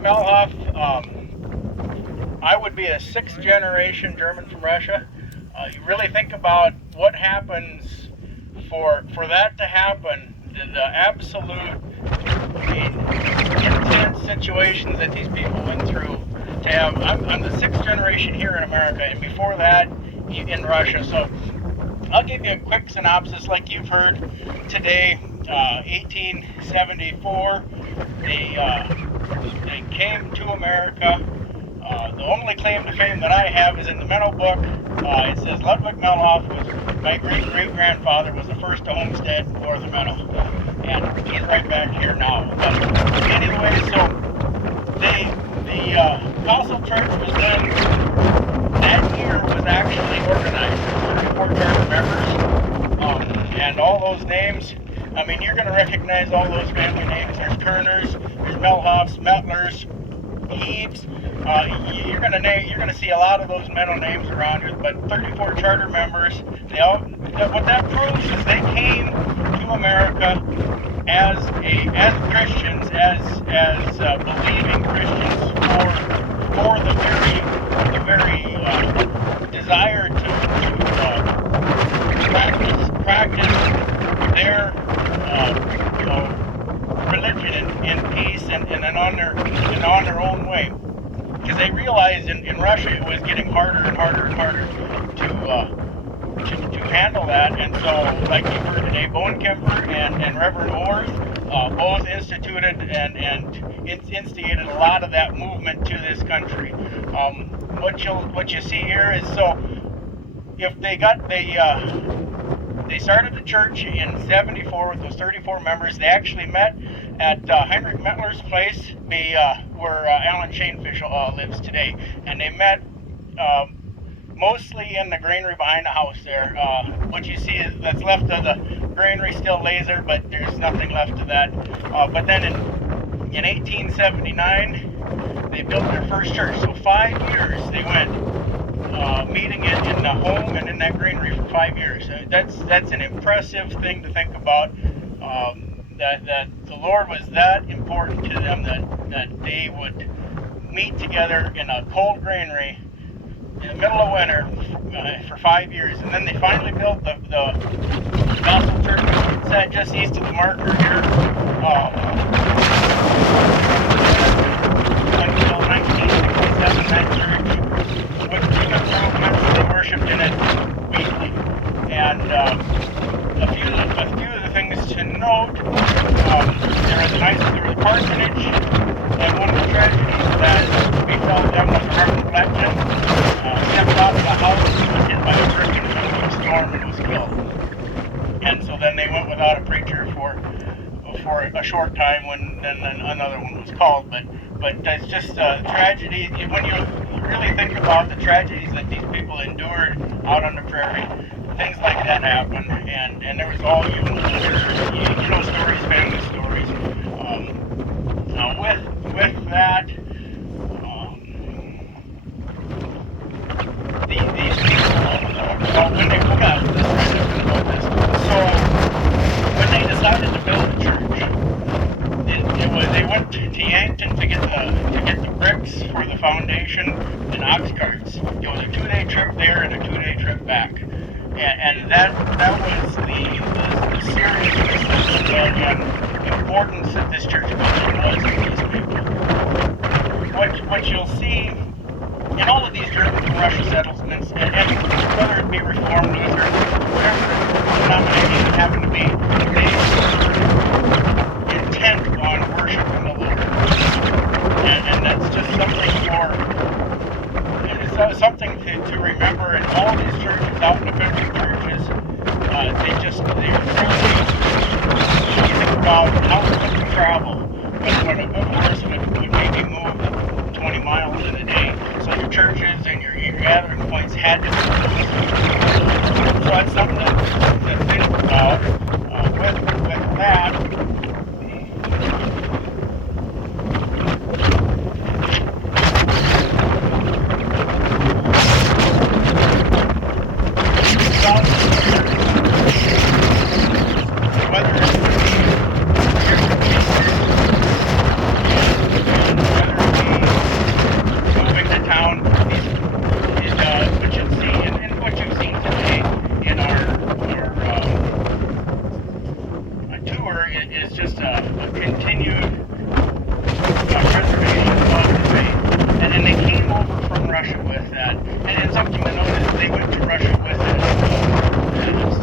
met Melhoff, I would be a sixth generation German from Russia. You really think about what happens for that to happen, the absolute intense situations that these people went through. To have, I'm the sixth generation here in America, and before that in Russia. So I'll give you a quick synopsis, like you've heard today. 1874, they came to America. The only claim to fame that I have is in the Menno book. It says Ludwig Melhoff was my great-great-grandfather was the first to homestead north of Menno, and he's right back here now. But anyway, so the Kassel Church was then, that year was actually organized. 34 charter members, and all those names. I mean, you're going to recognize all those family names. There's Kerners, there's Melhoffs, Metlers, Heaves. You're going to see a lot of those Menno names around here. But 34 charter members. What that proves is they came to America as Christians, as believing Christians for the very desire to practice their religion in peace and on their own way, because they realized in Russia it was getting harder and harder and harder to handle that. And so, like you heard today, Bonenkemper and Reverend Orrs both instituted and instigated a lot of that movement to this country. What you see here is, so if they started the church in 74 with those 34 members. They actually met at Heinrich Mettler's place, where Alan Shanefish lives today. And they met mostly in the granary behind the house there. What you see is that's left of the granary still lays there, but there's nothing left of that. But then in 1879, they built their first church. So 5 years they went meeting in the home and in that granary for 5 years. That's an impressive thing to think about. That the Lord was that important to them that they would meet together in a cold granary in the middle of winter for 5 years, and then they finally built the Kassel Church. It's set just east of the marker here. Until 1967, that church was they worshipped in it weekly. And a few of the things to note, there was a parsonage, and one of the tragedies that befell them was Martin Blackton stepped out of the house and was hit by a hurricane storm and was killed. And so then they went without a preacher for a short time when then another one was called. But that's just a tragedy. When you really think about the tragedies that these people endured out on the prairie, things like that happen, and there was all you know stories, family stories. With that, these people, when they got this, so when they decided to build a church, they went to Yankton to get the bricks for the foundation and ox carts. It was a 2-day trip there and a 2-day trip back. And that was the seriousness and importance that this church building was to these people. What you'll see in all of these German from Russia settlements, and whether it be Reformed, Lutheran, whatever denomination it happened to be, they intent on worshiping the Lord. And that's just something to remember in all these churches, out in the country churches. They really, you think about how much we travel, when a good horse would maybe move 20 miles in a day. So your churches and your gathering points had to be close. So that's something to think about. With that, whether it's is just a continued preservation of the faith. And they came over from Russia with that. And something to note is they went to Russia with it as well.